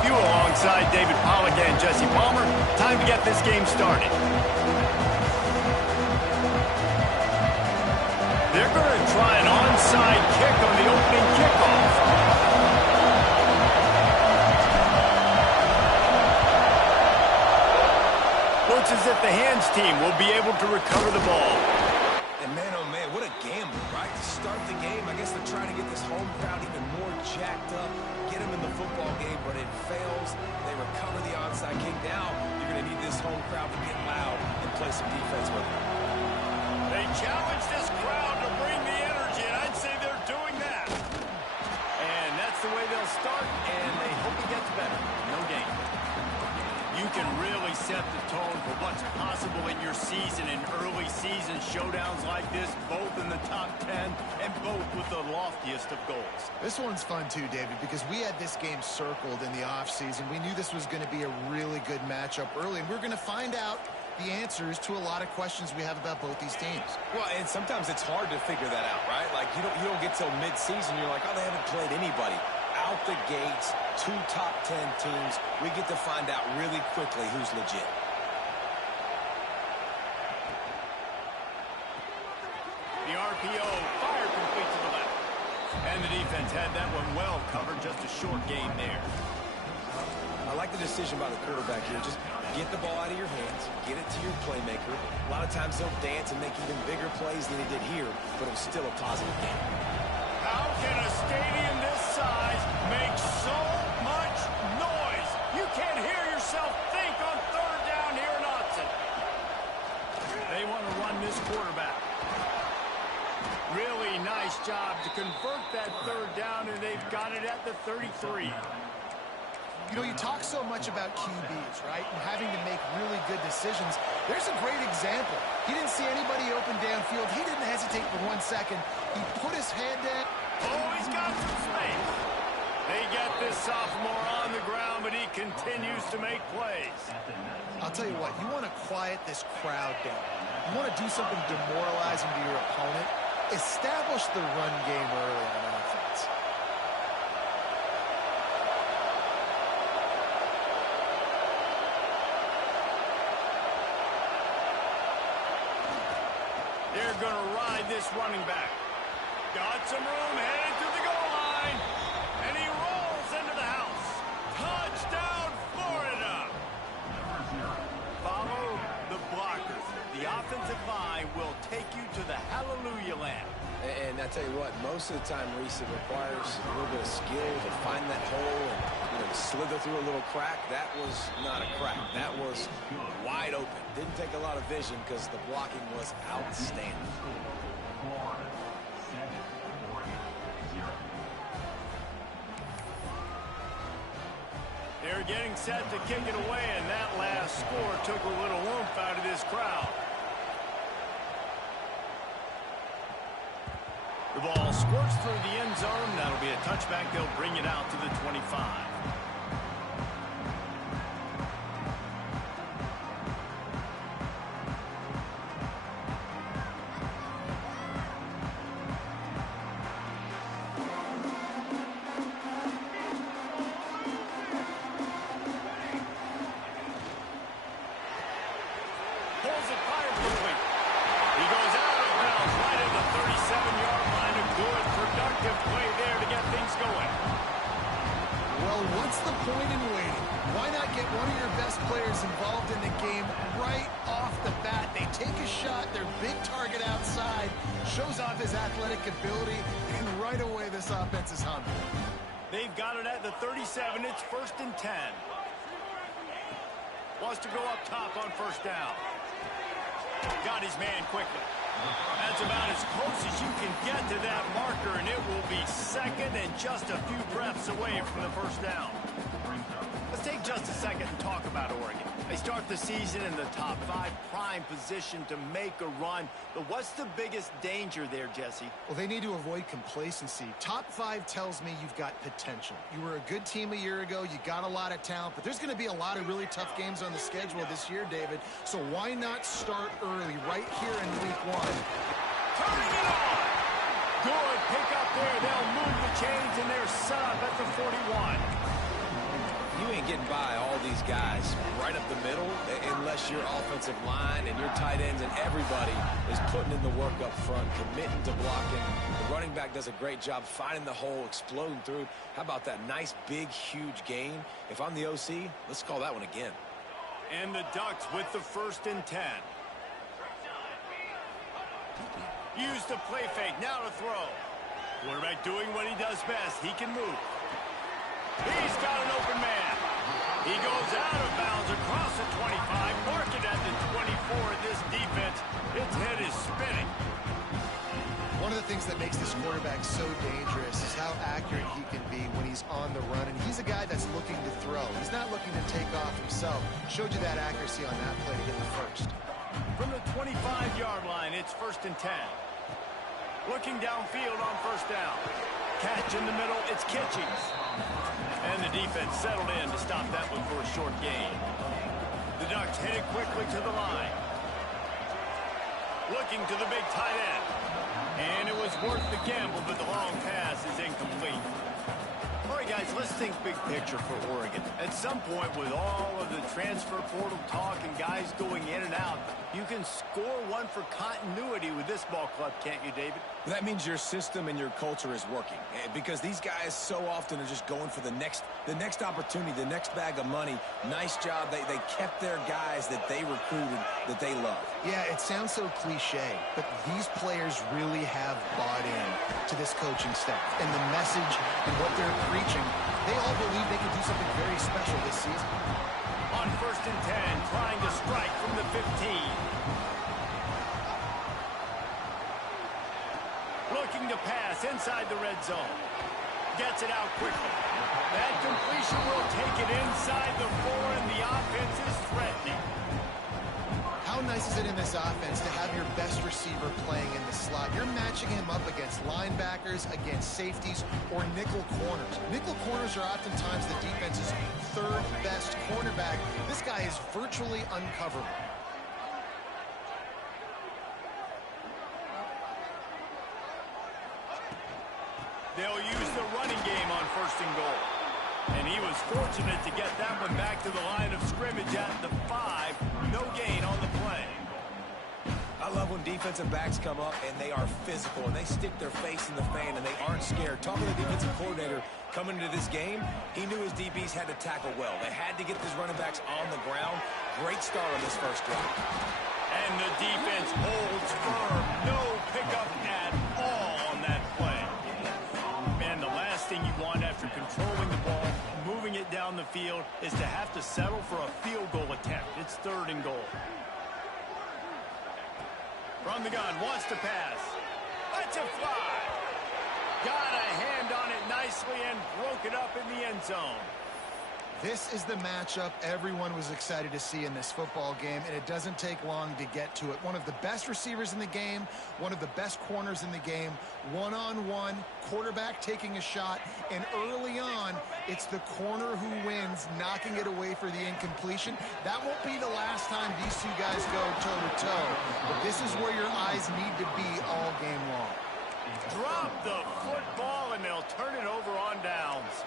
with you alongside David Pollack and Jesse Palmer. Time to get this game started. They're going to try an onside kick on the opening kickoff. Looks as if the hands team will be able to recover the ball. And man, oh man, what a gamble, right? To start the game, I guess they're trying to get this home crowd even more jacked up, get them in the football game, but it fails. They recover the onside kick. Now you're going to need this home crowd to get loud and play some defense with it. They challenge this crowd to bring the energy, and I'd say they're doing that. And that's the way they'll start, and they hope it gets better. No game. You can really set the tone for what's possible in your season in early season showdowns like this, both in the top 10 and both with the loftiest of goals. This one's fun too, David, because we had this game circled in the offseason. We knew this was going to be a really good matchup early, and we're going to find out the answers to a lot of questions we have about both these teams. Well, and sometimes it's hard to figure that out, right? Like, you don't get till mid-season, you're like, oh, they haven't played anybody. Out the gates, 2 top 10 teams. We get to find out really quickly who's legit. The RPO fired complete to the left. And the defense had that one well covered. Just a short game there. I like the decision by the quarterback here. Just get the ball out of your hands, get it to your playmaker. A lot of times they'll dance and make even bigger plays than he did here, but it was still a positive game. How can a stadium this size make so much noise? You can't hear yourself think on third down here in Austin. They want to run this quarterback. Really nice job to convert that third down, and they've got it at the 33. You know, you talk so much about QBs, right, and having to make really good decisions. There's a great example. He didn't see anybody open downfield. He didn't hesitate for 1 second. He put his head down. Oh, he's got some space. They get this sophomore on the ground, but he continues to make plays. I'll tell you what, you want to quiet this crowd down. You want to do something demoralizing to your opponent. Establish the run game early on offense. They're going to ride this running back. Got some room, headed to the goal line. And he rolls into the house. Touchdown, Florida. Follow the blockers. The offensive line will take you to the hallelujah land. And I tell you what, most of the time, Reese, it requires a little bit of skill to find that hole and slither through a little crack. That was not a crack. That was wide open. Didn't take a lot of vision because the blocking was outstanding. They're getting set to kick it away, and that last score took a little oomph out of this crowd. The ball squirts through the end zone. That'll be a touchback. They'll bring it out to the 25. Pulls it powerfully. He goes out of bounds right at the 37-yard line. A good, productive play there to get things going. Well, what's the point in waiting? Why not get one of your best players involved in the game right off the bat? They take a shot, their big target outside, shows off his athletic ability, and right away this offense is humming. They've got it at the 37. It's 1st and 10. Wants to go up top on 1st down. Got his man quickly. That's about as close as you can get to that marker, and it will be 2nd and just a few breaths away from the 1st down. Let's take just a second and talk about Oregon. They start the season in the top 5, prime position to make a run. But what's the biggest danger there, Jesse? Well, they need to avoid complacency. Top 5 tells me you've got potential. You were a good team a year ago. You got a lot of talent. But there's going to be a lot of really tough games on the schedule this year, David. So why not start early right here in week 1? Turning it on! Good pick up there. They'll move the chains, and they're set up at the 41. You ain't getting by all these guys right up the middle unless your offensive line and your tight ends and everybody is putting in the work up front, committing to blocking. The running back does a great job finding the hole, exploding through. How about that nice, big, huge gain? If I'm the OC, let's call that one again. And the Ducks with the 1st and 10. Use the play fake, now to throw. Quarterback doing what he does best. He can move. He's got an open man. He goes out of bounds across the 25. Mark it at the 24 in this defense. Its head is spinning. One of the things that makes this quarterback so dangerous is how accurate he can be when he's on the run. And he's a guy that's looking to throw. He's not looking to take off himself. Showed you that accuracy on that play to get the first. From the 25-yard line, it's 1st and 10. Looking downfield on 1st down. Catch in the middle, it's Kitchings. And the defense settled in to stop that one for a short gain. The Ducks headed quickly to the line. Looking to the big tight end. And it was worth the gamble, but the long pass is incomplete. All right, guys, let's think big picture for Oregon. At some point, with all of the transfer portal talk and guys going in and out, you can score one for continuity with this ball club, can't you, David? That means your system and your culture is working, because these guys so often are just going for the next opportunity, the next bag of money. Nice job. They kept their guys that they recruited, that they love. Yeah, it sounds so cliche, but these players really have bought in to this coaching staff and the message and what they're preaching. They all believe they can do something very special this season. On 1st and 10, trying to strike from the 15. Looking to pass inside the red zone. Gets it out quickly. That completion will take it inside the 4, and the offense is threatening. How nice is it in this offense to have your best receiver playing in the slot? You're matching him up against linebackers, against safeties, or nickel corners. Nickel corners are oftentimes the defense's 3rd best cornerback. This guy is virtually uncoverable. They'll use the running game on 1st and goal. And he was fortunate to get that one back to the line of scrimmage at the 5. No gain on the play. I love when defensive backs come up and they are physical and they stick their face in the fan and they aren't scared. Talking to the defensive coordinator coming into this game, he knew his DBs had to tackle well. They had to get these running backs on the ground. Great start on this first drive. And the defense holds firm. No pickup at all on that play. Man, the last thing you want after controlling the ball, moving it down the field, is to have to settle for a field goal attempt. It's 3rd and goal. From the gun, wants to pass. Lets it fly. Got a hand on it nicely and broke it up in the end zone. This is the matchup everyone was excited to see in this football game, and it doesn't take long to get to it. One of the best receivers in the game, one of the best corners in the game, one-on-one, quarterback taking a shot, and early on, it's the corner who wins, knocking it away for the incompletion. That won't be the last time these two guys go toe-to-toe, but this is where your eyes need to be all game long. Drop the football, and they'll turn it over on downs.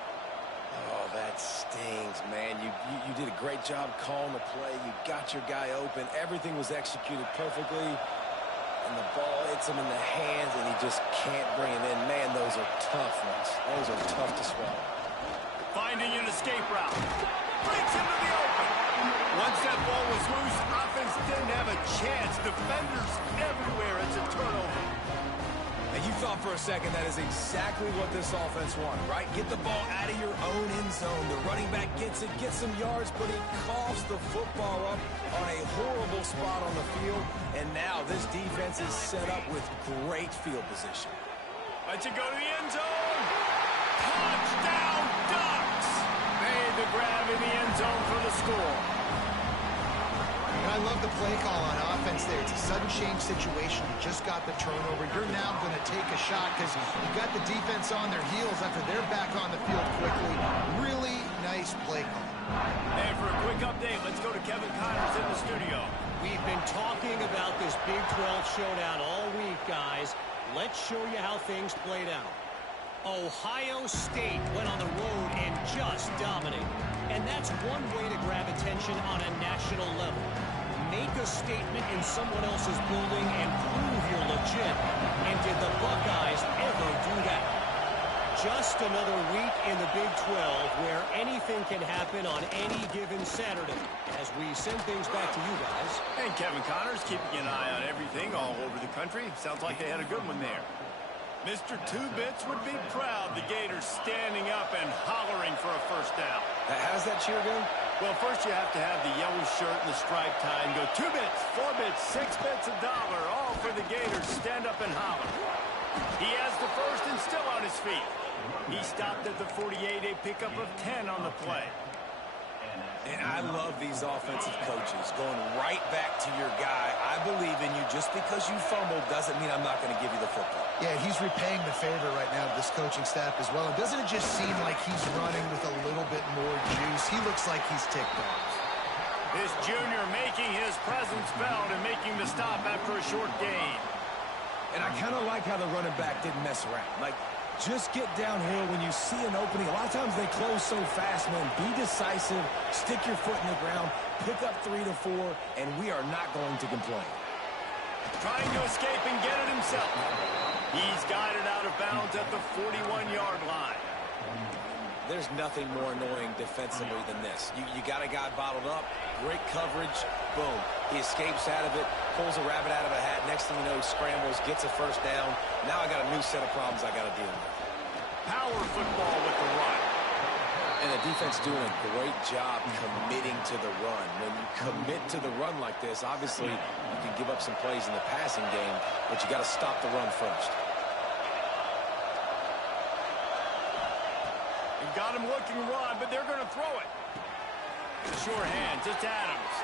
Oh, that stings, man. You did a great job calling the play. You got your guy open. Everything was executed perfectly. And the ball hits him in the hands, and he just can't bring it in. Man, those are tough ones. Those are tough to swallow. Finding an escape route. Breaks into the open. Once that ball was loose, offense didn't have a chance. Defenders everywhere. It's a turnover. And you thought for a second that is exactly what this offense wanted, right? Get the ball out of your own end zone. The running back gets it, gets some yards, but he coughs the football up on a horrible spot on the field. And now this defense is set up with great field position. Let's it go to the end zone. Touchdown, Ducks! Made the grab in the end zone for the score. And I love the play call on offense there. It's a sudden change situation. You just got the turnover. You're now going to take a shot because you got the defense on their heels after they're back on the field quickly. Really nice play call. And for a quick update, let's go to Kevin Connors in the studio. We've been talking about this Big 12 showdown all week, guys. Let's show you how things played out. Ohio State went on the road and just dominated. And that's one way to grab attention on a national level. Make a statement in someone else's building and prove you're legit. And did the Buckeyes ever do that? Just another week in the Big 12 where anything can happen on any given Saturday. As we send things back to you guys. And Kevin Connors keeping an eye on everything all over the country. Sounds like they had a good one there. Mr. Two Bits would be proud the Gators standing up and hollering for a first down. How's that cheer go? Well, first you have to have the yellow shirt and the striped tie and go 2 bits, 4 bits, 6 bits, $1, all for the Gators. Stand up and holler. He has the first and still on his feet. He stopped at the 48, a pickup of 10 on the play. And I love these offensive coaches going right back to your guy. I believe in you. Just because you fumbled doesn't mean I'm not going to give you the football. Yeah, he's repaying the favor right now to this coaching staff as well. And doesn't it just seem like he's running with a little bit more juice? He looks like he's ticked off. This junior making his presence felt and making the stop after a short gain. And I kind of like how the running back didn't mess around. Like, just get downhill when you see an opening. A lot of times they close so fast, man. Be decisive, stick your foot in the ground, pick up 3 to 4, and we are not going to complain. Trying to escape and get it himself. He's guided out of bounds at the 41-yard line. There's nothing more annoying defensively than this. You got a guy bottled up, great coverage, boom. He escapes out of it, pulls a rabbit out of a hat. Next thing you know, he scrambles, gets a first down. Now I got a new set of problems I got to deal with. Power football with the run. And the defense doing a great job committing to the run. When you commit to the run like this, obviously you can give up some plays in the passing game, but you got to stop the run first. Got him looking run, but they're going to throw it. Sure hands, it's Adams.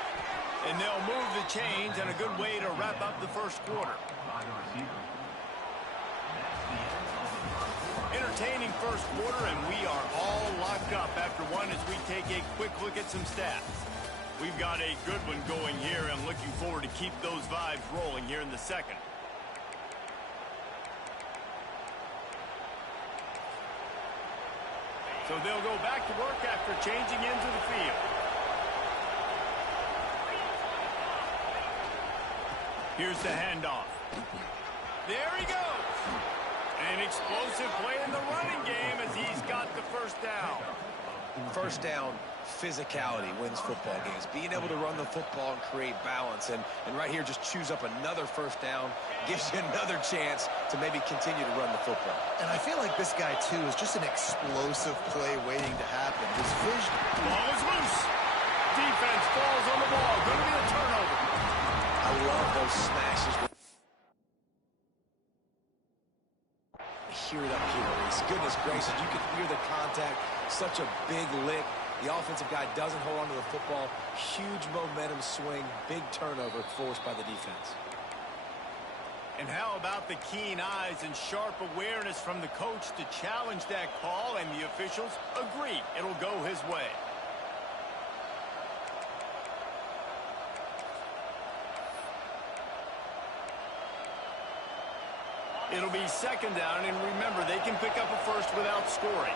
And they'll move the chains, and a good way to wrap up the first quarter. Entertaining first quarter, and we are all locked up after one as we take a quick look at some stats. We've got a good one going here, and looking forward to keep those vibes rolling here in the second. So they'll go back to work after changing into the field. Here's the handoff. There he goes. An explosive play in the running game as he's got the first down. First down, physicality wins football games. Being able to run the football and create balance. And right here, just choose up another first down. Gives you another chance to maybe continue to run the football. And I feel like this guy, too, is just an explosive play waiting to happen. His vision. Ball is loose. Defense falls on the ball. Going to be a turnover. I love those smashes. Hear it up here, Reese. Goodness gracious, you can hear the contact. Such a big lick. The offensive guy doesn't hold on to the football. Huge momentum swing. Big turnover forced by the defense. And how about the keen eyes and sharp awareness from the coach to challenge that call, and the officials agree it'll go his way. It'll be second down, and remember, they can pick up a first without scoring.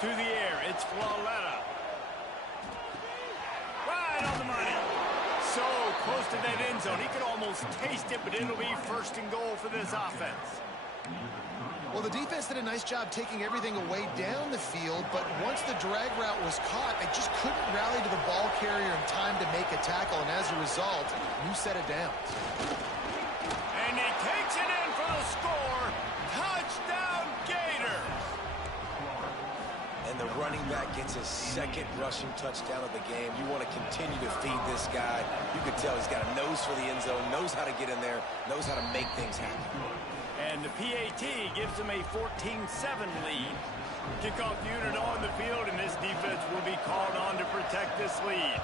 To the air, it's Flawletta. Right on the money. So close to that end zone. He could almost taste it, but it'll be first and goal for this offense. Well, the defense did a nice job taking everything away down the field, but once the drag route was caught, they just couldn't rally to the ball carrier in time to make a tackle, and as a result, new set of downs. And he takes it in for the score. Touchdown, Gators! And the running back gets his second rushing touchdown of the game. You want to continue to feed this guy. You can tell he's got a nose for the end zone, knows how to get in there, knows how to make things happen. And the PAT gives them a 14-7 lead. Kickoff unit on the field, and this defense will be called on to protect this lead.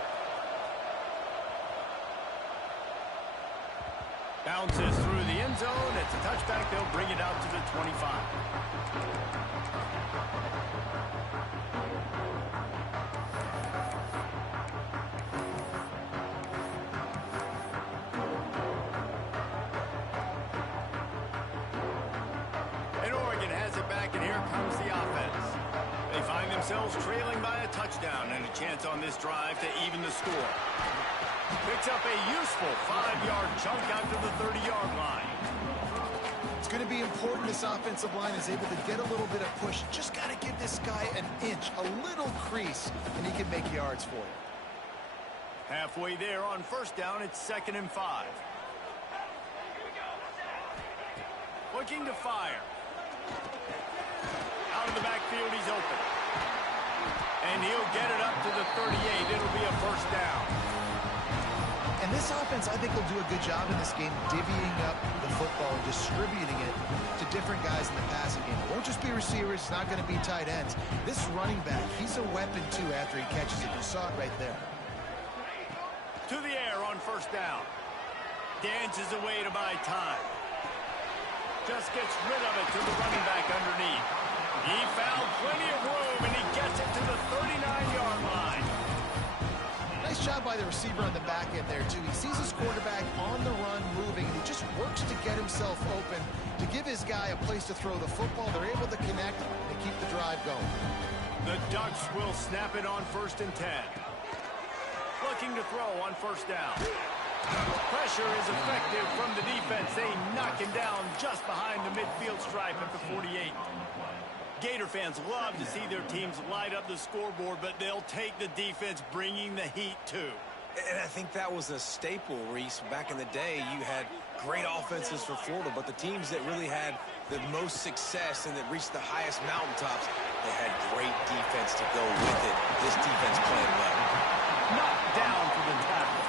Bounces through the end zone. It's a touchback. They'll bring it out to the 25. themselves trailing by a touchdown and a chance on this drive to even the score. Picks up a useful 5-yard chunk out to the 30-yard line. It's going to be important this offensive line is able to get a little bit of push. Just got to give this guy an inch, a little crease, and he can make yards for you. Halfway there on first down, it's 2nd and 5. Looking to fire. Out of the backfield, he's open. And he'll get it up to the 38. It'll be a first down. And this offense, I think, will do a good job in this game divvying up the football and distributing it to different guys in the passing game. It won't just be receivers. It's not going to be tight ends. This running back, he's a weapon, too, after he catches it. You saw it right there. To the air on first down. Dances away to buy time. Just gets rid of it to the running back underneath. He found plenty of room, and he gets it to the 39-yard line. Nice job by the receiver on the back end there, too. He sees his quarterback on the run moving, and he just works to get himself open to give his guy a place to throw the football. They're able to connect and keep the drive going. The Ducks will snap it on 1st and 10. Looking to throw on first down. Pressure is effective from the defense. They knock him down just behind the midfield stripe at the 48. Gator fans love to see their teams light up the scoreboard, but they'll take the defense bringing the heat too. And I think that was a staple, Reese. Back in the day, you had great offenses for Florida, but the teams that really had the most success and that reached the highest mountaintops, they had great defense to go with it. This defense played well. Knocked down for the tackle.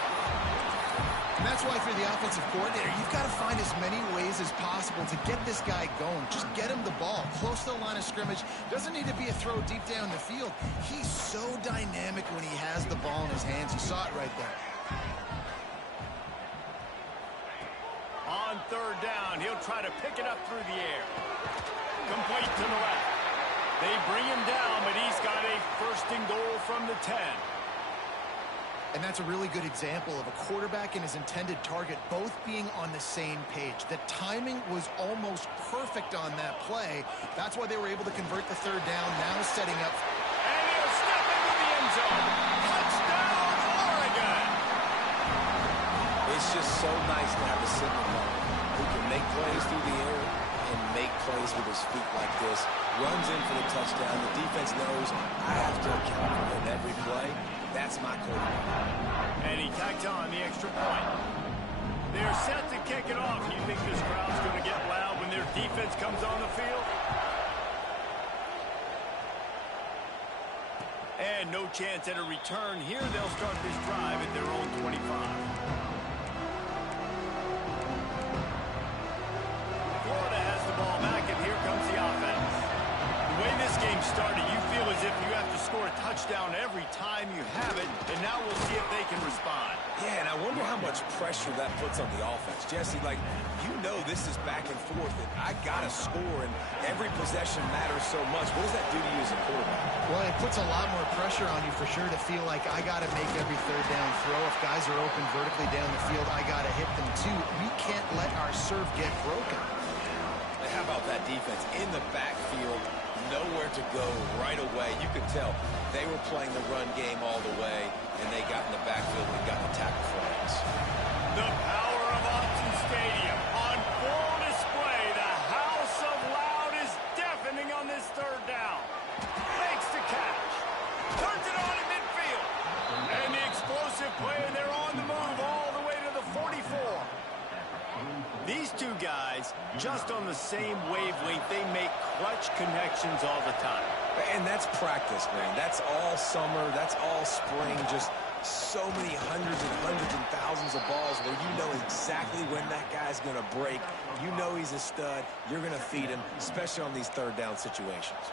And that's why for the offensive coordinator, you've got to find as many ways as possible to get this guy going. Just get him the ball close to the line of scrimmage. Doesn't need to be a throw deep down the field. He's so dynamic when he has the ball in his hands. You saw it right there. On third down, he'll try to pick it up through the air. Complete to the left. They bring him down, but he's got a 1st and goal from the 10. And that's a really good example of a quarterback and his intended target both being on the same page. The timing was almost perfect on that play. That's why they were able to convert the 3rd down, now setting up. And he'll step into the end zone. Touchdown, Oregon! It's just so nice to have a signal who can make plays through the air and make plays with his feet like this. Runs in for the touchdown. The defense knows I have to account for him every play. That's my quarterback. And he tacked on the extra point. They're set to kick it off. You think this crowd's going to get loud when their defense comes on the field? And no chance at a return here. They'll start this drive at their own 25. Florida has the ball back, and here comes the offense. The way this game started, you feel as if you have to score a touchdown every time you have it, and now we'll see if they can respond. Yeah, and I wonder how much pressure that puts on the offense. Jesse, like, you know this is back and forth, and I got to score, and every possession matters so much. What does that do to you as a quarterback? Well, it puts a lot more pressure on you for sure to feel like I got to make every 3rd down throw. If guys are open vertically down the field, I got to hit them too. We can't let our serve get broken. How about that defense in the backfield? Nowhere to go right away. You could tell they were playing the run game all the way, and they got in the backfield and got the tackle for us. The power of Autzen Stadium on full display. The house of loud is deafening on this 3rd down. Makes the catch. Turns it on in midfield. And the explosive play, and they're on the move all the way to the 44. These two guys, just on the same wavelength, they make clutch connections all the time. And that's practice, man. That's all summer. That's all spring. Just so many hundreds and thousands of balls where you know exactly when that guy's going to break. You know he's a stud. You're going to feed him, especially on these 3rd down situations.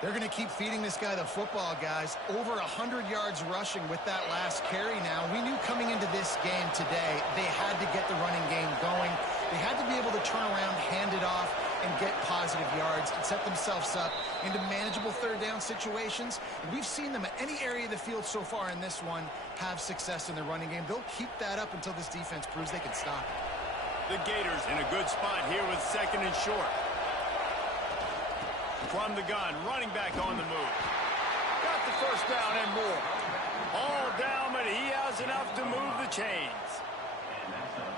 They're going to keep feeding this guy the football, guys. Over 100 yards rushing with that last carry now. We knew coming into this game today, they had to get the running game going. They had to be able to turn around, hand it off, and get positive yards and set themselves up into manageable 3rd down situations. And we've seen them at any area of the field so far in this one have success in the running game. They'll keep that up until this defense proves they can stop it. The Gators in a good spot here with 2nd and short. From the gun, running back on the move. Got the first down and more. All down, but he has enough to move the chains.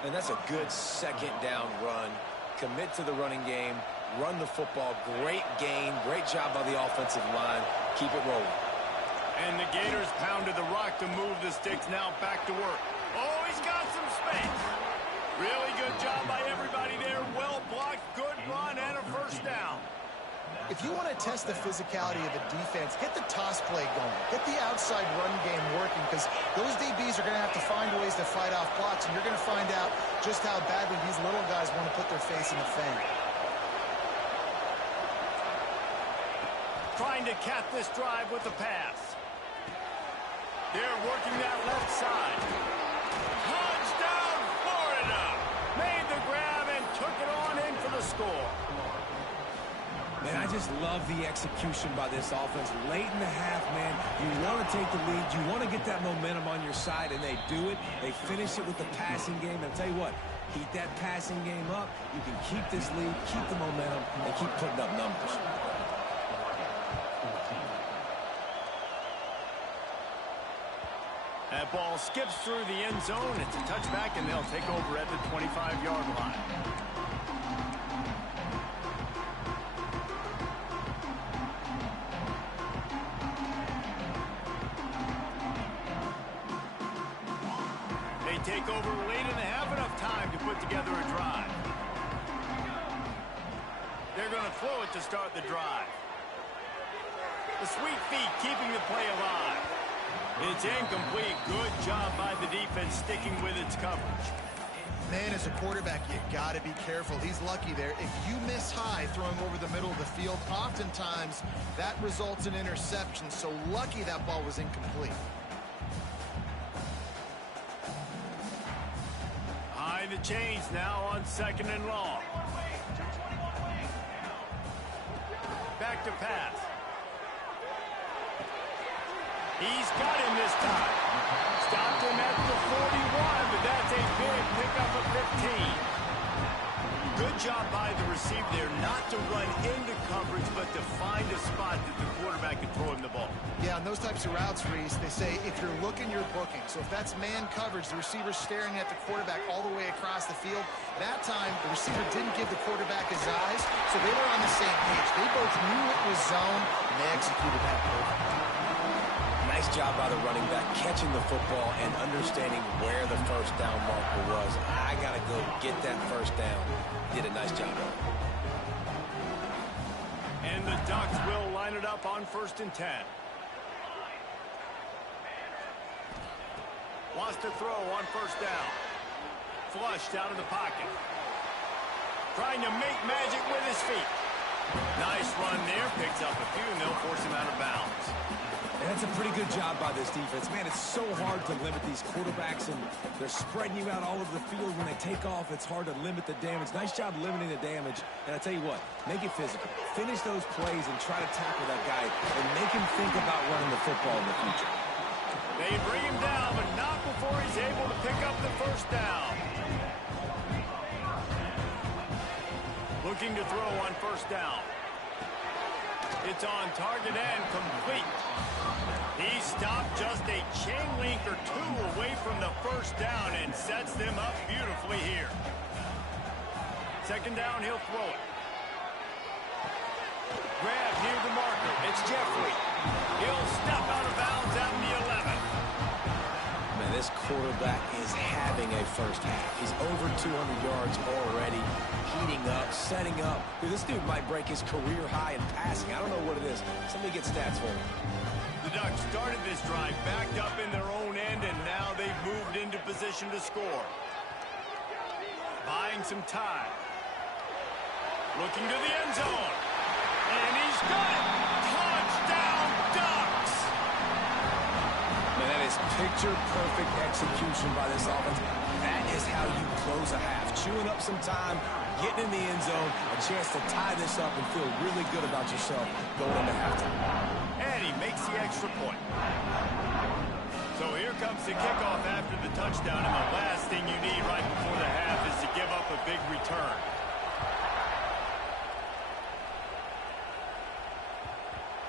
And that's a good second down run. Commit to the running game. Run the football. Great gain. Great job by the offensive line. Keep it rolling. And the Gators pounded the rock to move the sticks. Now back to work. Oh, he's got some space. Really good job by everybody there. Well blocked, good run, and a first down. If you want to test the physicality of a defense, get the toss play going. Get the outside run game working, because those DBs are going to have to find ways to fight off blocks, and you're going to find out just how badly these little guys want to put their face in the fan. Trying to cap this drive with the pass. They're working that left side. Touchdown, Florida! Made the grab and took it on in for the score. Man, I just love the execution by this offense. Late in the half, man, you want to take the lead. You want to get that momentum on your side, and they do it. They finish it with the passing game. And I'll tell you what, keep that passing game up. You can keep this lead, keep the momentum, and keep putting up numbers. That ball skips through the end zone. It's a touchback, and they'll take over at the 25-yard line. They take over late and they have enough time to put together a drive. They're going to throw it to start the drive. The sweet feet keeping the play alive. It's incomplete. Good job by the defense sticking with its coverage. Man, as a quarterback, you got to be careful. He's lucky there. If you miss high throwing over the middle of the field, oftentimes that results in interception. So lucky that ball was incomplete. High the chains now on 2nd and long. Back to pass. He's got him this time. Stopped him at the 41, but that's a big pickup of 15. Good job by the receiver there, not to run into coverage, but to find a spot that the quarterback can throw him the ball. Yeah, on those types of routes, Reese, they say if you're looking, you're booking. So if that's man coverage, the receiver's staring at the quarterback all the way across the field. That time, the receiver didn't give the quarterback his eyes, so they were on the same page. They both knew it was zone, and they executed that perfectly. Nice job by the running back, catching the football and understanding where the first down marker was. I got to go get that first down. Did a nice job of it. And the Ducks will line it up on 1st and 10. Wants to throw on 1st down. Flushed out of the pocket. Trying to make magic with his feet. Nice run there. Picks up a few, and they'll force him out of bounds. And that's a pretty good job by this defense. Man, it's so hard to limit these quarterbacks, and they're spreading you out all over the field. When they take off, it's hard to limit the damage. Nice job limiting the damage. And I tell you what, make it physical. Finish those plays and try to tackle that guy and make him think about running the football in the future. They bring him down, but not before he's able to pick up the first down. Looking to throw on 1st down. It's on target and complete. He stopped just a chain link or two away from the first down and sets them up beautifully here. 2nd down, he'll throw it. Grab near the marker. It's Jeffrey. He'll step out of bounds out in the 11. Man, this quarterback is having a first half. He's over 200 yards already, heating up, setting up. Dude, this dude might break his career high in passing. I don't know what it is. Somebody get stats for him. The Ducks started this drive backed up in their own end, and now they've moved into position to score. Buying some time. Looking to the end zone. And he's got it! Touchdown, Ducks! Man, that is picture-perfect execution by this offense. That is how you close a half. Chewing up some time, getting in the end zone, a chance to tie this up and feel really good about yourself going into halftime. And he makes the extra point. So here comes the kickoff after the touchdown, and the last thing you need right before the half is to give up a big return.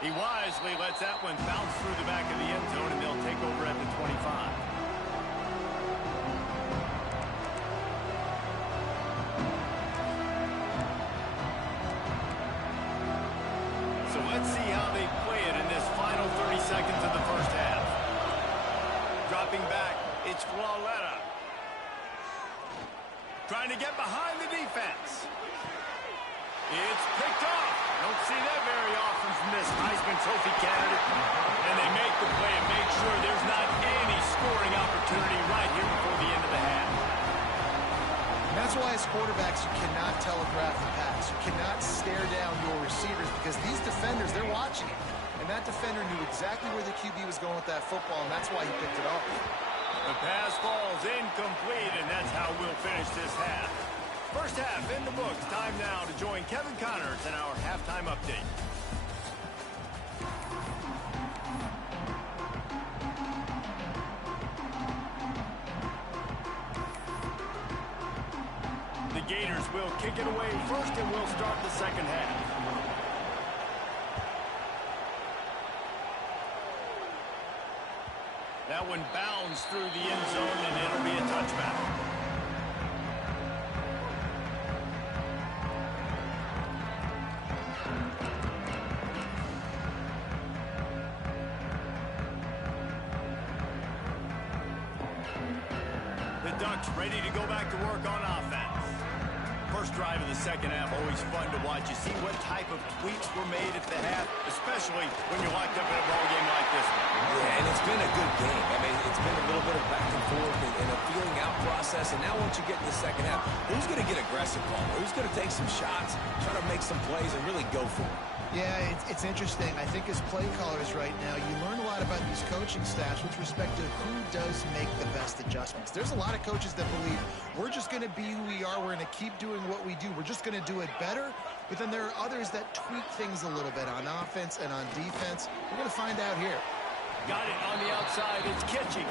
He wisely lets that one bounce through the back of the end zone, and they'll take over at the 25. So let's see how they play it in this final 30 seconds of the first half. Dropping back, it's Flawletta. Trying to get behind the defense. It's picked off. Don't see that very often from this Heisman Trophy candidate. And they make the play and make sure there's not any scoring opportunity right here before the end of the half. And that's why as quarterbacks you cannot telegraph the pass. You cannot stare down your receivers because these defenders, they're watching it. And that defender knew exactly where the QB was going with that football, and that's why he picked it off. The pass falls incomplete, and that's how we'll finish this half. First half in the books. Time now to join Kevin Connors in our halftime update. The Gators will kick it away first, and we'll start the second half. That one bounds through the end zone, and it'll be a touchback. Ducks ready to go back to work on offense. First drive of the second half, always fun to watch. You see what type of tweaks were made at the half, especially when you're locked up in a ball game like this one. Yeah, and it's been a good game. I mean, it's been a little bit of back and forth and a feeling out process. And now once you get in the second half, who's going to get aggressive, Paul? Who's going to take some shots, try to make some plays, and really go for it? Yeah, it's interesting. I think as play callers right now, you learn a lot about these coaching staffs with respect to who does make the best adjustments. There's a lot of coaches that believe we're just going to be who we are. We're going to keep doing what we do. We're just going to do it better. But then there are others that tweak things a little bit on offense and on defense. We're going to find out here. Got it on the outside. It's catching.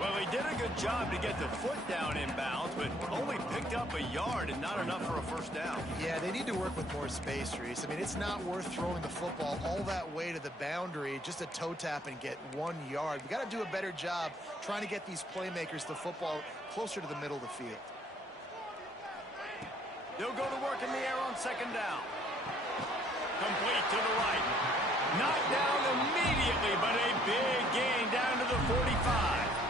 Well, he did a good job to get the foot down inbounds, but only picked up a yard and not enough for a first down. Yeah, they need to work with more space, Reese. I mean, it's not worth throwing the football all that way to the boundary, just a toe tap and get 1 yard. We got to do a better job trying to get these playmakers the football closer to the middle of the field. They'll go to work in the air on second down. Complete to the right. Knocked down immediately, but a big gain down to the 45.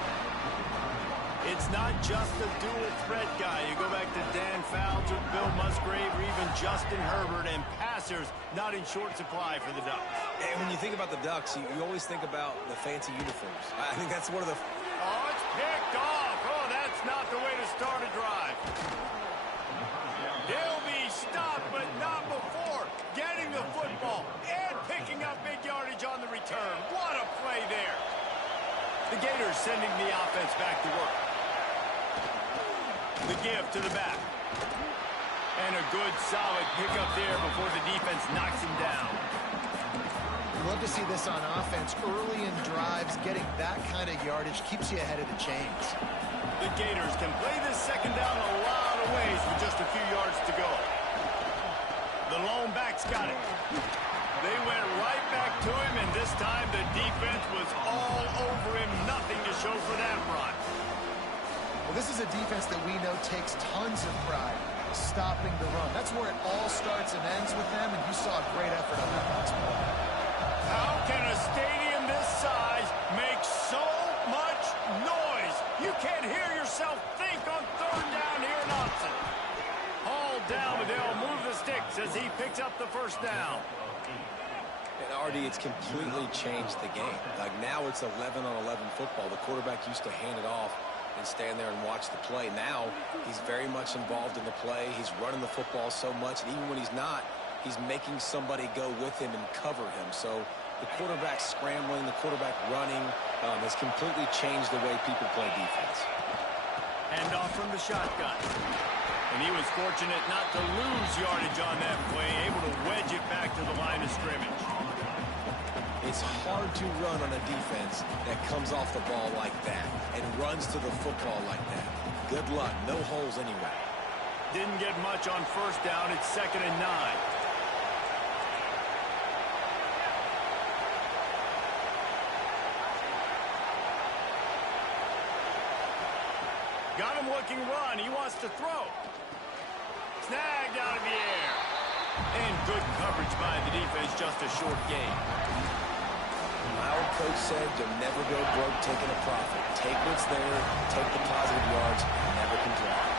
It's not just a dual threat guy. You go back to Dan Fouts or Bill Musgrave or even Justin Herbert, and passers not in short supply for the Ducks. And when you think about the Ducks, you always think about the fancy uniforms. I think that's one of the... Oh, it's picked off. Oh, that's not the way to start a drive. He'll be stopped, but not before getting the football and picking up big yardage on the return. What a play there. The Gators sending the offense back to work. The give to the back. And a good, solid pickup there before the defense knocks him down. You love to see this on offense. Early in drives, getting that kind of yardage keeps you ahead of the chains. The Gators can play this second down a lot of ways with just a few yards to go. The lone back's got it. They went right back to him, and this time the defense was all over him. Nothing to show for that run. Well, this is a defense that we know takes tons of pride stopping the run. That's where it all starts and ends with them, and you saw a great effort on that last play. How can a stadium this size make so much noise? You can't hear yourself think on third down here in Austin. Hauled down, but they'll move the sticks as he picks up the first down. And RD, it's completely changed the game. Like now it's 11-on-11 football. The quarterback used to hand it off and stand there and watch the play. Now he's very much involved in the play. He's running the football so much, and even when he's not, he's making somebody go with him and cover him. So the quarterback scrambling, the quarterback running has completely changed the way people play defense. Hand off from the shotgun. And he was fortunate not to lose yardage on that play, able to wedge it back to the line of scrimmage. It's hard to run on a defense that comes off the ball like that and runs to the football like that. Good luck. No holes anyway. Didn't get much on first down. It's 2nd and 9. Got him looking run. He wants to throw. Snagged out of the air. And good coverage by the defense, just a short gain. My old coach said you'll never go broke taking a profit. Take what's there, take the positive yards, and never complain.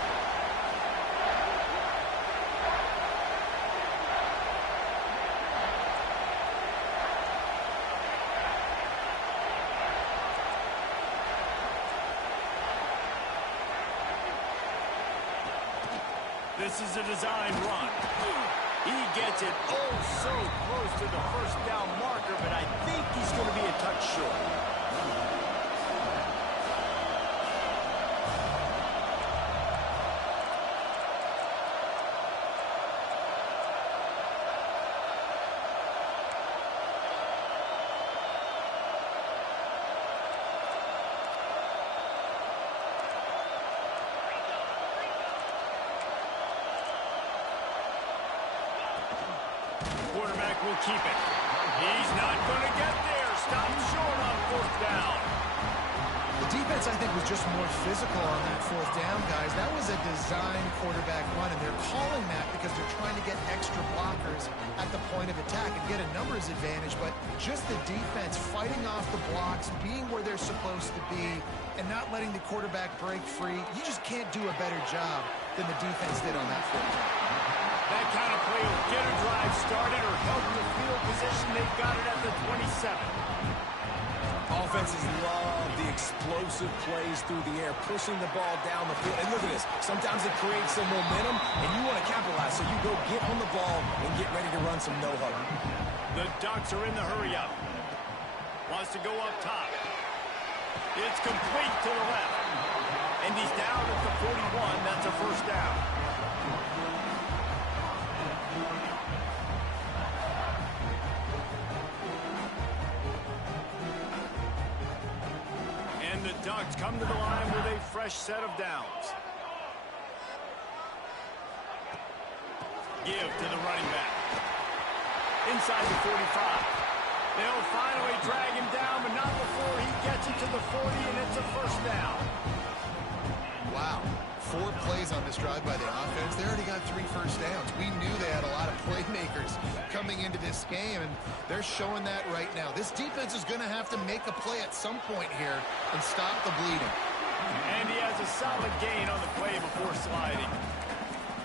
This is a designed run. He gets it oh so close to the first down marker, but I think he's going to be a touch short. Quarterback will keep it. He's not going to get there. Stop short on 4th down. The defense, I think, was just more physical on that 4th down, guys. That was a design quarterback run, and they're calling that because they're trying to get extra blockers at the point of attack and get a numbers advantage, but just the defense fighting off the blocks, being where they're supposed to be, and not letting the quarterback break free. You just can't do a better job than the defense did on that 4th down. That kind of play will get a drive started or help the field position. They've got it at the 27. Offenses love the explosive plays through the air, pushing the ball down the field. And look at this. Sometimes it creates some momentum, and you want to capitalize. So you go get on the ball and get ready to run some no-huddle. The Ducks are in the hurry-up. Wants to go up top. It's complete to the left. And he's down at the 41. That's a first down. The Ducks come to the line with a fresh set of downs. Give to the running back. Inside the 45. They'll finally drag him down, but not before he gets it to the 40, and it's a first down. Wow. 4 plays on this drive by the offense. They already got 3 first downs. We knew they had a lot of playmakers coming into this game, and they're showing that right now. This defense is going to have to make a play at some point here and stop the bleeding. And he has a solid gain on the play before sliding.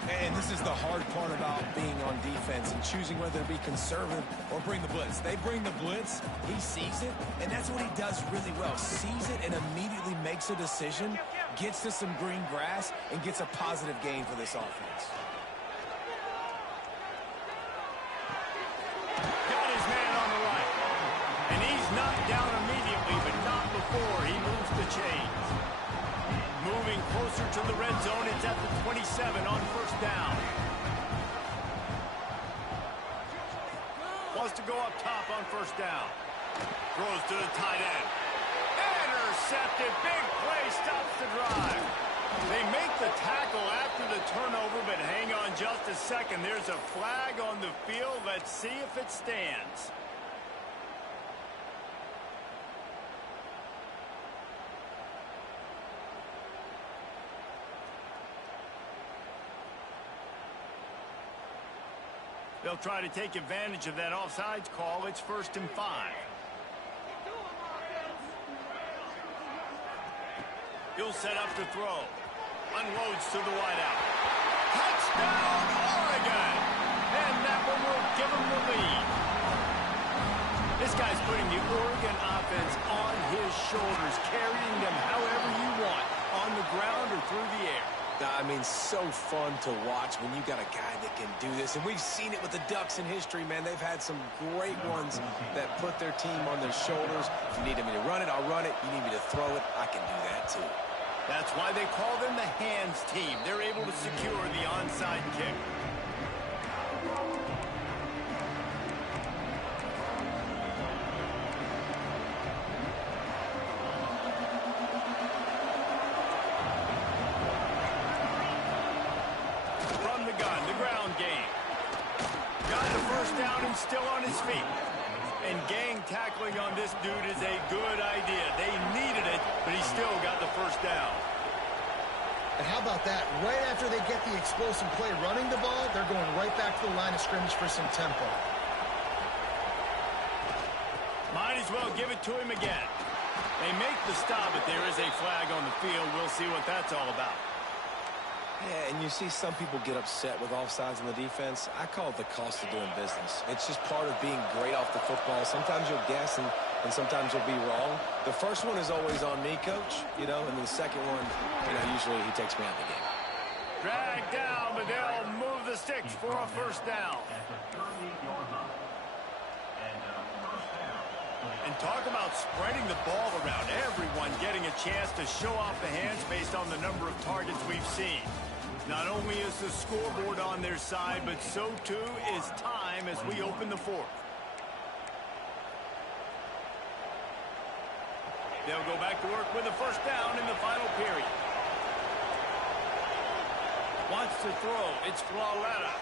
And this is the hard part about being on defense and choosing whether to be conservative or bring the blitz. They bring the blitz, he sees it, and that's what he does really well. Sees it and immediately makes a decision, gets to some green grass, and gets a positive gain for this offense. Got his man on the right. And he's knocked down immediately, but not before he moves the chains. Moving closer to the red zone, it's at the 27 on first down. Wants to go up top on first down. Throws to the tight end. Intercepted. Big play stops the drive. They make the tackle after the turnover, but hang on just a second. There's a flag on the field. Let's see if it stands. They'll try to take advantage of that offsides call. It's 1st and 5. He'll set up to throw. Unloads to the wideout. Touchdown, Oregon! And that one will give him the lead. This guy's putting the Oregon offense on his shoulders, carrying them however you want, on the ground or through the air. I mean, so fun to watch when you got a guy that can do this. And we've seen it with the Ducks in history, man. They've had some great ones that put their team on their shoulders. If you need me to run it, I'll run it. You need me to throw it, I can do that too. That's why they call them the hands team. They're able to secure the onside kick. Still on his feet. And gang tackling on this dude is a good idea. They needed it, but he still got the first down. And how about that? Right after they get the explosive play running the ball, they're going right back to the line of scrimmage for some tempo. Might as well give it to him again. They make the stop, but there is a flag on the field. We'll see what that's all about. Yeah, and you see some people get upset with offsides in the defense. I call it the cost of doing business. It's just part of being great off the football. Sometimes you'll guess, and sometimes you'll be wrong. The first one is always on me, Coach, and then the second one, usually he takes me out of the game. Drag down, but they'll move the sticks for a first down. And talk about spreading the ball around. Everyone getting a chance to show off the hands based on the number of targets we've seen. Not only is the scoreboard on their side, but so too is time as we open the fourth. They'll go back to work with a first down in the final period. Wants to throw. It's Flawletta.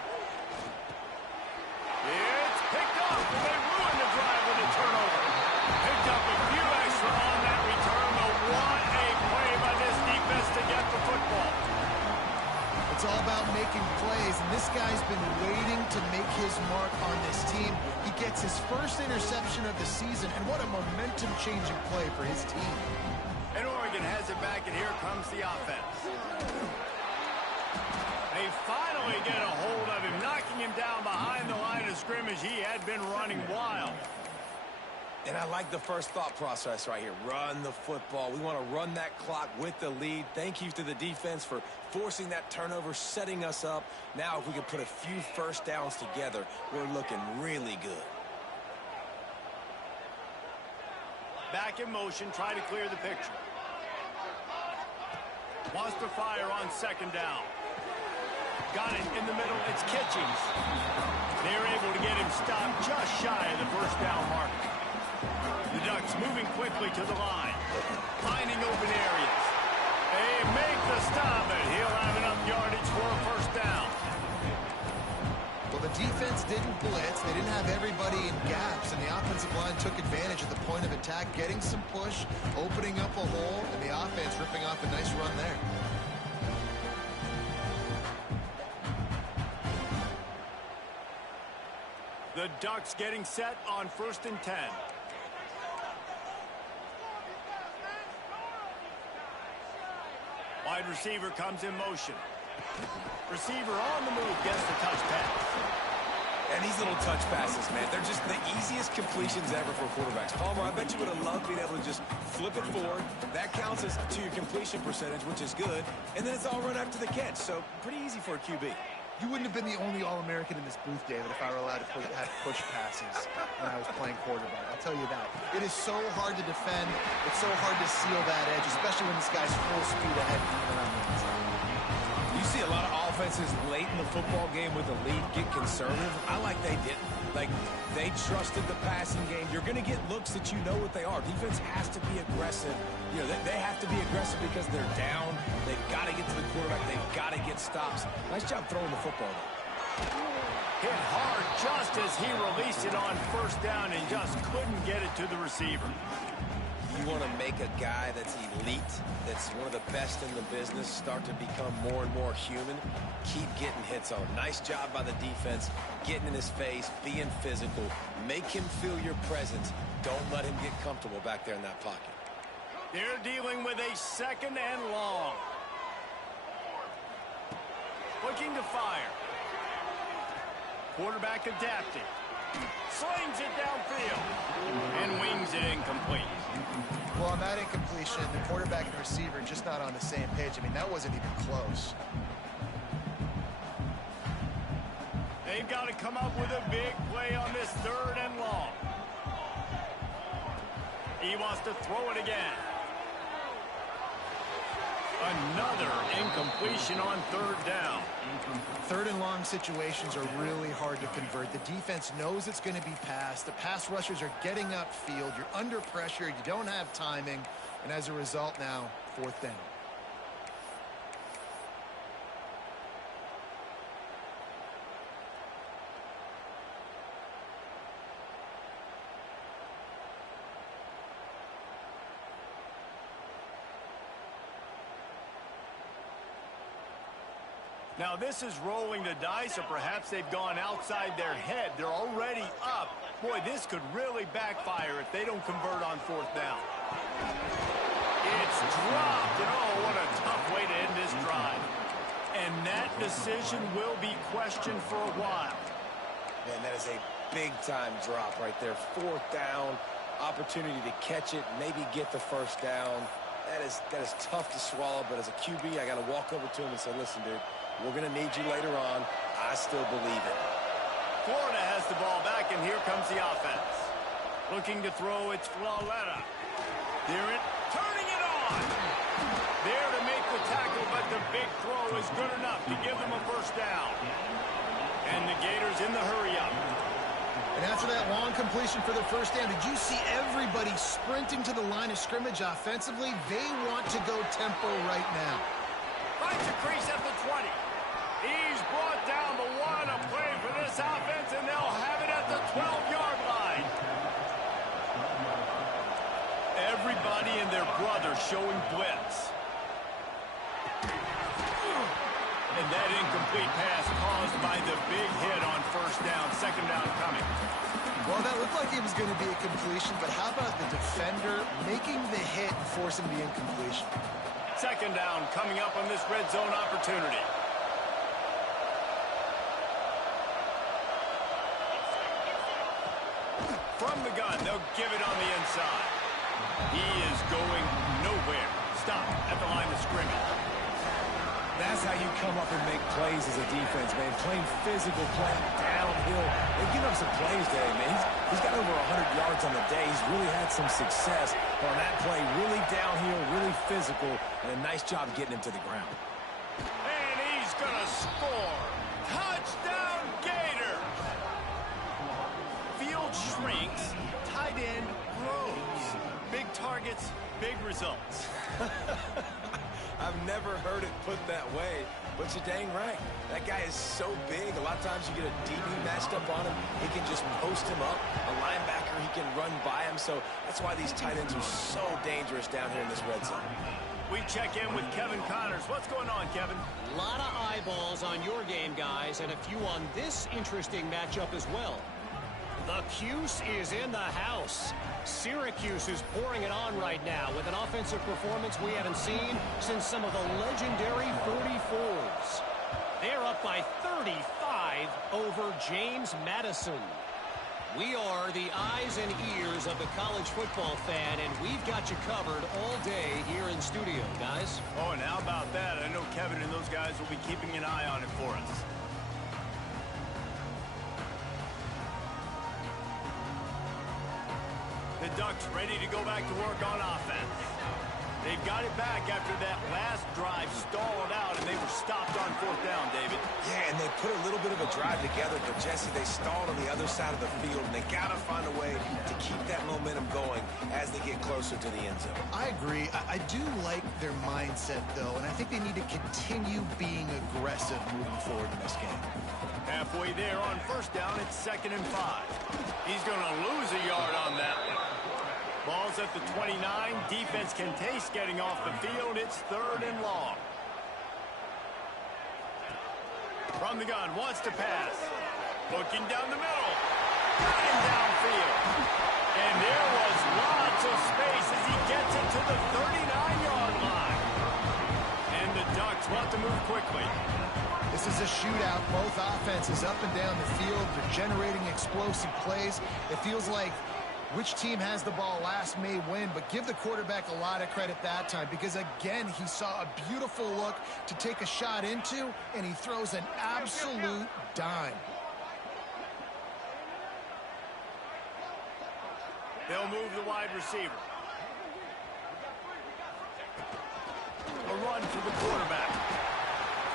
It's picked up, and they ruin the drive with a turnover. Picked up a few extra on that return, but what a play by this defense to get the football. It's all about making plays, and this guy's been waiting to make his mark on this team. He gets his first interception of the season, and what a momentum-changing play for his team. And Oregon has it back, and here comes the offense. They finally get a hold of him, knocking him down behind the line of scrimmage. He had been running wild. And I like the first thought process right here. Run the football. We want to run that clock with the lead. Thank you to the defense for forcing that turnover, setting us up. Now, if we can put a few first downs together, we're looking really good. Back in motion, try to clear the picture. Wants to fire on second down. Got it in the middle. It's Kitchings. They're able to get him stopped just shy of the first down mark. The Ducks moving quickly to the line. Finding open areas. They make the stop, and he'll have enough yardage for a first down. Well, the defense didn't blitz. They didn't have everybody in gaps, and the offensive line took advantage of the point of attack, getting some push, opening up a hole, and the offense ripping off a nice run there. The Ducks getting set on 1st and 10. Wide receiver comes in motion. Receiver on the move, gets the touch pass. And these little touch passes, man, they're just the easiest completions ever for quarterbacks. Palmer, I bet you would have loved being able to just flip it forward. That counts as to your completion percentage, which is good. And then it's all run after the catch, so pretty easy for a QB. You wouldn't have been the only All-American in this booth, David, if I were allowed to have push passes when I was playing quarterback. I'll tell you that. It is so hard to defend. It's so hard to seal that edge, especially when this guy's full speed ahead coming around the inside. You see a lot of offenses late in the football game with the lead get conservative. I like they didn't. Like, they trusted the passing game. You're going to get looks that you know what they are. Defense has to be aggressive. You know, they have to be aggressive because they're down. They've got to get to the quarterback. They've got to get stops. Nice job throwing the football, though. Hit hard just as he released it on first down and just couldn't get it to the receiver. You want to make a guy that's elite, that's one of the best in the business, start to become more and more human. Keep getting hits on him. Nice job by the defense, getting in his face, being physical. Make him feel your presence. Don't let him get comfortable back there in that pocket. They're dealing with a 2nd and long. Looking to fire. Quarterback adapting. Slings it downfield. And wings it incomplete. Well, on that incompletion, the quarterback and the receiver just not on the same page. I mean, that wasn't even close. They've got to come up with a big play on this 3rd and long. He wants to throw it again. Another incompletion on 3rd down. 3rd and long situations are really hard to convert. The defense knows it's going to be passed. The pass rushers are getting upfield. You're under pressure. You don't have timing. And as a result now, 4th down. Now this is rolling the dice, or perhaps they've gone outside their head. They're already up. Boy, this could really backfire if they don't convert on 4th down. It's dropped, and oh, what a tough way to end this drive. And that decision will be questioned for a while. Man, that is a big-time drop right there. 4th down, opportunity to catch it, maybe get the 1st down. That is tough to swallow, but as a QB, I got to walk over to him and say, listen, dude, we're going to need you later on. I still believe it. Florida has the ball back, and here comes the offense. Looking to throw, it's Florida. Turning it on. There to make the tackle, but the big throw is good enough to give them a 1st down. And the Gators in the hurry-up. And after that long completion for the 1st down, did you see everybody sprinting to the line of scrimmage offensively? They want to go tempo right now. Finds a crease at the 20. He's brought down the 1, a play for this offense, and they'll have it at the 12-yard line. Everybody and their brother showing blitz. And that incomplete pass caused by the big hit on 1st down, 2nd down coming. Well, that looked like it was going to be a completion, but how about the defender making the hit and forcing the incompletion? 2nd down coming up on this red zone opportunity. From the gun, they'll give it on the inside. He is going nowhere. Stop at the line of scrimmage. That's how you come up and make plays as a defense, man. Playing physical, playing downhill. They've given up some plays today, man. He's got over 100 yards on the day. He's really had some success on that play. Really downhill, really physical, and a nice job getting him to the ground. And he's going to score. Touchdown, Gator. Field shrinks, tight end grows. Big targets, big results. I've never heard it put that way, but you're dang right. That guy is so big. A lot of times you get a DB matched up on him. He can just post him up. A linebacker, he can run by him. So that's why these tight ends are so dangerous down here in this red zone. We check in with Kevin Connors. What's going on, Kevin? A lot of eyeballs on your game, guys, and a few on this interesting matchup as well. The Cuse is in the house. Syracuse is pouring it on right now with an offensive performance we haven't seen since some of the legendary 44s. They're up by 35 over James Madison. We are the eyes and ears of the college football fan, and we've got you covered all day here in studio, guys. Oh, and how about that? I know Kevin and those guys will be keeping an eye on it for us. The Ducks ready to go back to work on offense. They've got it back after that last drive stalled out, and they were stopped on 4th down, David. Yeah, and they put a little bit of a drive together, but Jesse, they stalled on the other side of the field, and they got to find a way to keep that momentum going as they get closer to the end zone. I agree. I do like their mindset, though, and I think they need to continue being aggressive moving forward in this game. Halfway there on 1st down, it's 2nd and 5. He's going to lose a yard on that one. Ball's at the 29. Defense can taste getting off the field. It's 3rd and long. From the gun, wants to pass. Looking down the middle. Got him downfield. And there was lots of space as he gets it to the 39-yard line. And the Ducks want to move quickly. This is a shootout. Both offenses up and down the field. They're generating explosive plays. It feels like which team has the ball last may win, but give the quarterback a lot of credit that time because, again, he saw a beautiful look to take a shot into, and he throws an absolute dime. They'll move the wide receiver. A run for the quarterback.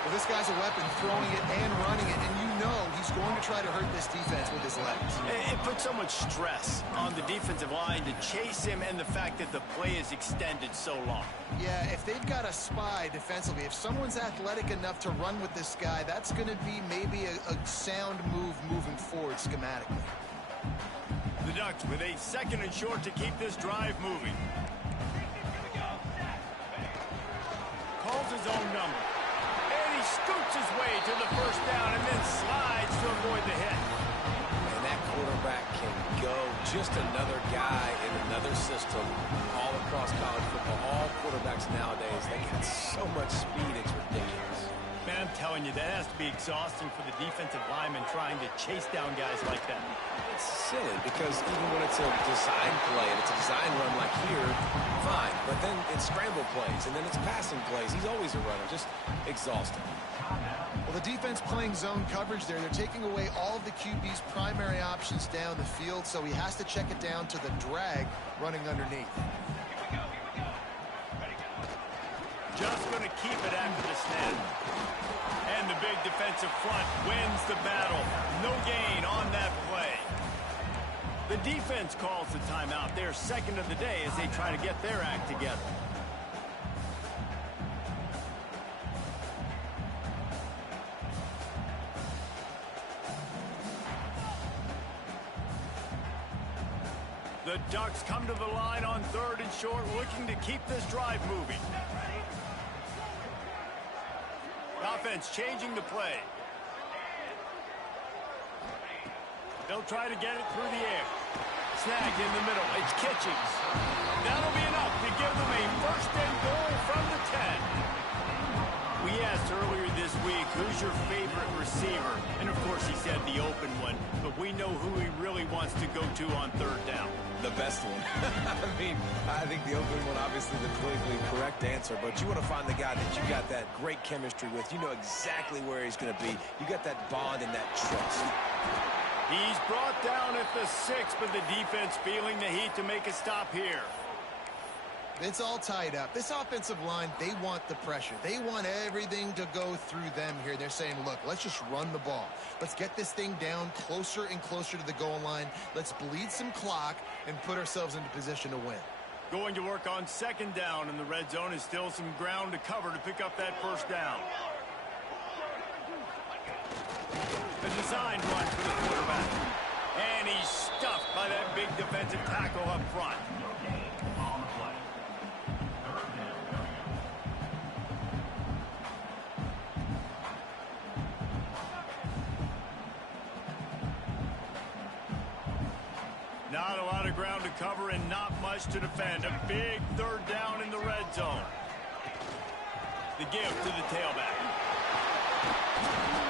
Well, this guy's a weapon, throwing it and running it, and you know he's going to try to hurt this defense with his legs. It puts so much stress on the defensive line to chase him and the fact that the play is extended so long. Yeah, if they've got a spy defensively, if someone's athletic enough to run with this guy, that's going to be maybe a sound move moving forward schematically. The Ducks with a 2nd and short to keep this drive moving. Calls his own number. And he scoots his way to the first down and then slides to avoid the hit. And that quarterback can go. Just another guy in another system all across college football. All quarterbacks nowadays, they got so much speed, it's ridiculous. Man, I'm telling you, that has to be exhausting for the defensive lineman trying to chase down guys like that. It's silly because even when it's a design play and it's a design run like here, fine. But then it's scramble plays and then it's passing plays. He's always a runner, just exhausting. Well, the defense playing zone coverage there. They're taking away all of the QB's primary options down the field, so he has to check it down to the drag running underneath. Just going to keep it after the snap. And the big defensive front wins the battle. No gain on that play. The defense calls the timeout. Their 2nd of the day as they try to get their act together. The Ducks come to the line on 3rd and short, looking to keep this drive moving. Offense changing the play. They'll try to get it through the air. Snagged in the middle. It's Kitchings. That'll be enough to give them a 1st and goal from the 10. We asked earlier this week, who's your favorite receiver? And, of course, he said the open one. But we know who he really wants to go to on 3rd down. The best one. I mean, I think the open one, obviously the politically correct answer, but you want to find the guy that you got that great chemistry with. You know exactly where he's going to be. You got that bond and that trust. He's brought down at the 6, but the defense feeling the heat to make a stop here. It's all tied up. This offensive line, they want the pressure. They want everything to go through them here. They're saying, look, let's just run the ball. Let's get this thing down closer and closer to the goal line. Let's bleed some clock and put ourselves into position to win. Going to work on 2nd down, and the red zone is still some ground to cover to pick up that 1st down. A design run for the quarterback. And he's stuffed by that big defensive tackle up front. Not a lot of ground to cover and not much to defend. A big 3rd down in the red zone. The give to the tailback.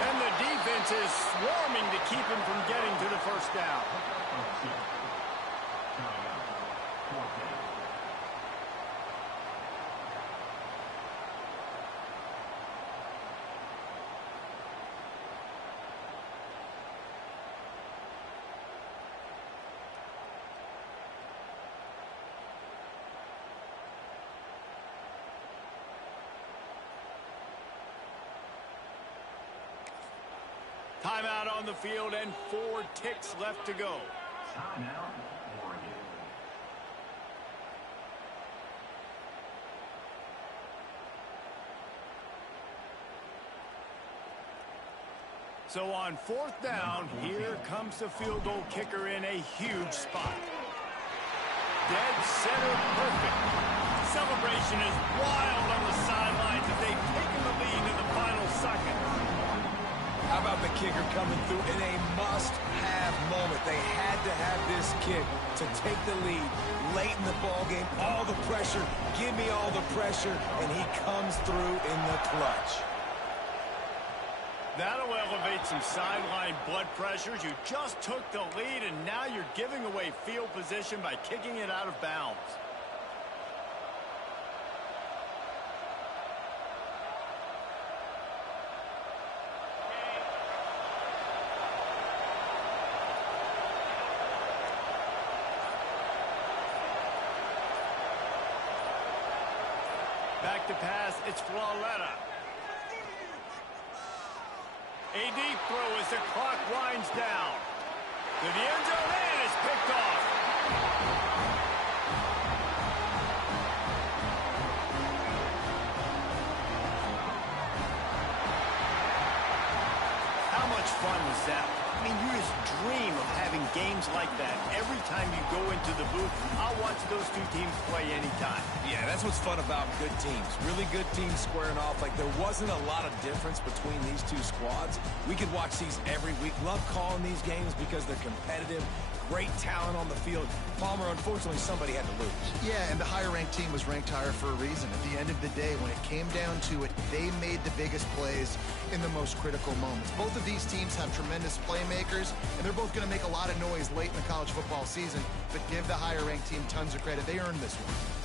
And the defense is swarming to keep him from getting to the 1st down. Timeout on the field and 4 ticks left to go. Timeout, Oregon. So on 4th down, here comes the field goal kicker in a huge spot. Dead center perfect. Celebration is wild on the sidelines as they've taken the lead in the final seconds. How about the kicker coming through in a must-have moment. They had to have this kick to take the lead late in the ball game. All the pressure, give me all the pressure, and he comes through in the clutch. That'll elevate some sideline blood pressures. You just took the lead, and now you're giving away field position by kicking it out of bounds. Back to pass, it's Flawletta. A deep throw as the clock winds down. To the end zone, and it's picked off. How much fun was that? I mean, you just dream of having games like that every time you go into the booth. I'll watch those two teams play anytime. Yeah, that's what's fun about good teams. Really good teams squaring off. Like, there wasn't a lot of difference between these two squads. We could watch these every week. Love calling these games because they're competitive. Great talent on the field. Palmer, unfortunately, somebody had to lose. Yeah, and the higher-ranked team was ranked higher for a reason. At the end of the day, when it came down to it, they made the biggest plays in the most critical moments. Both of these teams have tremendous playmakers, and they're both going to make a lot of noise late in the college football season, but give the higher-ranked team tons of credit. They earned this one.